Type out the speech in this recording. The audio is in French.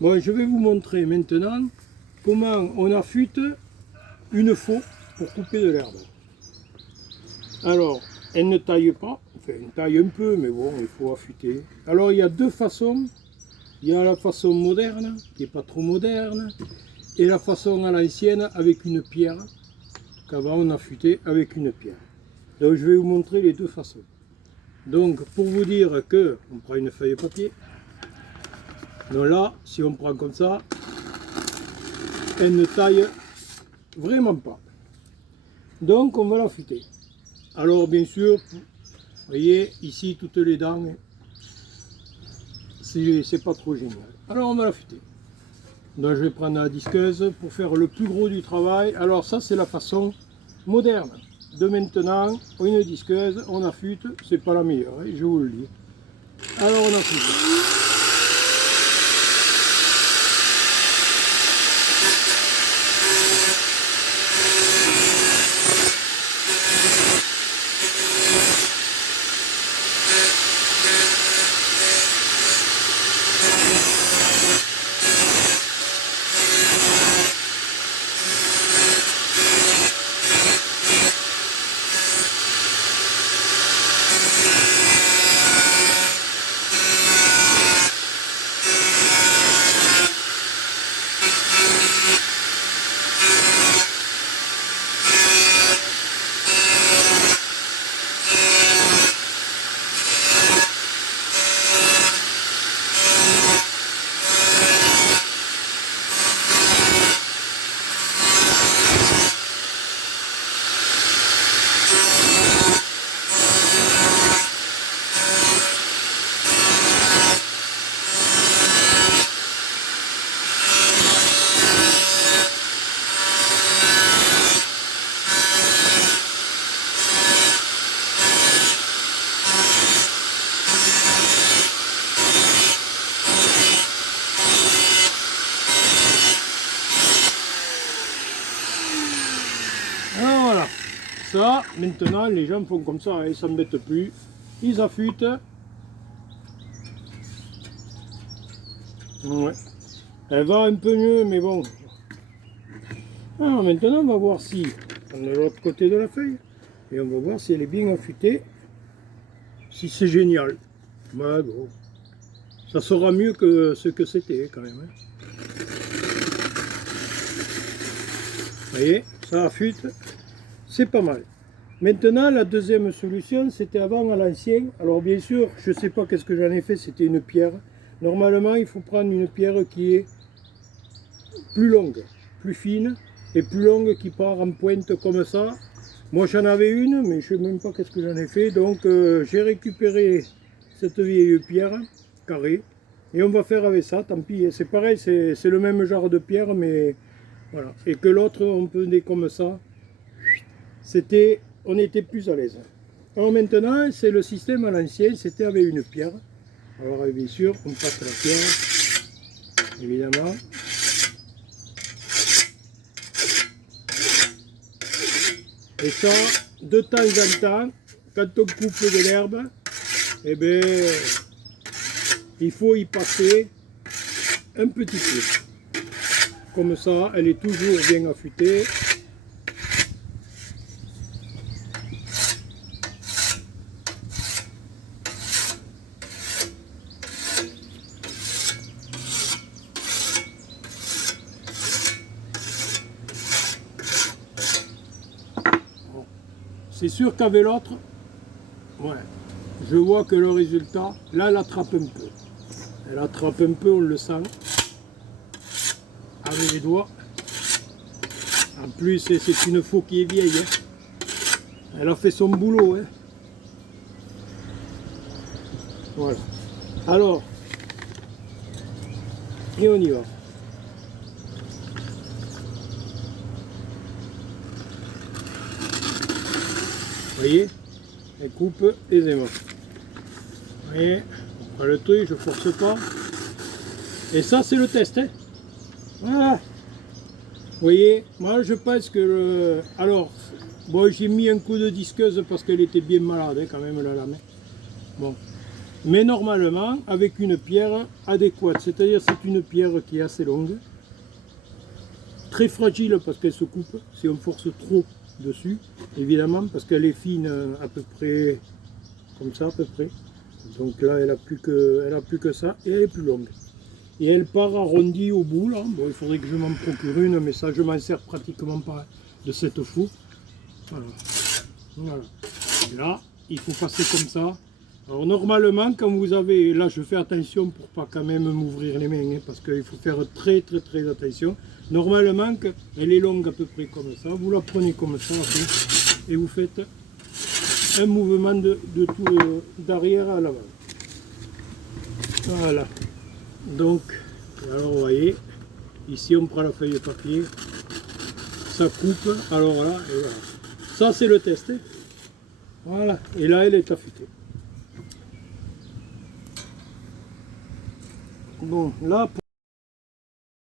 Bon, je vais vous montrer maintenant comment on affûte une faux pour couper de l'herbe. Alors, elle ne taille pas, enfin elle taille un peu, mais bon, il faut affûter. Alors il y a deux façons. Il y a la façon moderne, qui n'est pas trop moderne, et la façon à l'ancienne avec une pierre, qu'avant on affûtait avec une pierre. Donc je vais vous montrer les deux façons. Donc pour vous dire que on prend une feuille de papier. Donc là, si on prend comme ça, elle ne taille vraiment pas. Donc on va l'affûter. Alors bien sûr, vous voyez ici toutes les dents, c'est pas trop génial. Alors on va l'affûter. Donc je vais prendre la disqueuse pour faire le plus gros du travail. Alors ça c'est la façon moderne. De maintenant, une disqueuse, on affûte, c'est pas la meilleure, hein, je vous le dis. Alors on affûte. Alors voilà, ça maintenant les gens font comme ça, hein, ils ne s'embêtent plus, ils affûtent. Ouais. Elle va un peu mieux, mais bon. Alors maintenant on va voir si on est de l'autre côté de la feuille et on va voir si elle est bien affûtée, si c'est génial. Ouais, bon. Ça sera mieux que ce que c'était quand même. Hein. Vous voyez, ça affûte, c'est pas mal. Maintenant, la deuxième solution, c'était avant à l'ancien. Alors bien sûr, je ne sais pas qu'est-ce que j'en ai fait, c'était une pierre. Normalement, il faut prendre une pierre qui est plus longue, plus fine, et plus longue qui part en pointe comme ça. Moi, j'en avais une, mais je ne sais même pas qu'est-ce que j'en ai fait. Donc, j'ai récupéré cette vieille pierre carrée, et on va faire avec ça, tant pis. C'est pareil, c'est le même genre de pierre, mais voilà. Et que l'autre, on peut comme ça. On était plus à l'aise. Alors maintenant, c'est le système à l'ancien, c'était avec une pierre. Alors bien sûr, on passe la pierre, évidemment. Et ça, de temps en temps, quand on coupe de l'herbe, eh bien, il faut y passer un petit peu. Comme ça, elle est toujours bien affûtée. C'est sûr qu'avec l'autre, ouais, je vois que le résultat, là, elle attrape un peu. Elle attrape un peu, on le sent, avec les doigts. En plus, c'est une faux qui est vieille. Hein. Elle a fait son boulot. Hein. Voilà. Alors, et on y va. Vous voyez, elle coupe aisément. Vous voyez, on prend le truc, je force pas. Et ça, c'est le test. Hein. Voilà. Vous voyez, moi je pense que alors, bon, j'ai mis un coup de disqueuse parce qu'elle était bien malade hein, quand même la lame. Bon, mais normalement avec une pierre adéquate, c'est-à-dire c'est une pierre qui est assez longue, très fragile parce qu'elle se coupe si on force trop dessus, évidemment, parce qu'elle est fine à peu près comme ça à peu près. Donc là elle a plus que ça et elle est plus longue. Et elle part arrondie au bout là. Bon, il faudrait que je m'en procure une, mais ça je m'en sers pratiquement pas de cette faux. Voilà. Voilà. Et là, il faut passer comme ça. Alors normalement, quand vous avez, là je fais attention pour pas quand même m'ouvrir les mains, hein, parce qu'il faut faire très attention. Normalement, elle est longue à peu près comme ça, vous la prenez comme ça après, et vous faites un mouvement de tout d'arrière à l'avant. Voilà. Donc, alors vous voyez, ici on prend la feuille de papier, ça coupe, alors là, et voilà. Ça c'est le test. Hein. Voilà, et là elle est affûtée. Bon, là...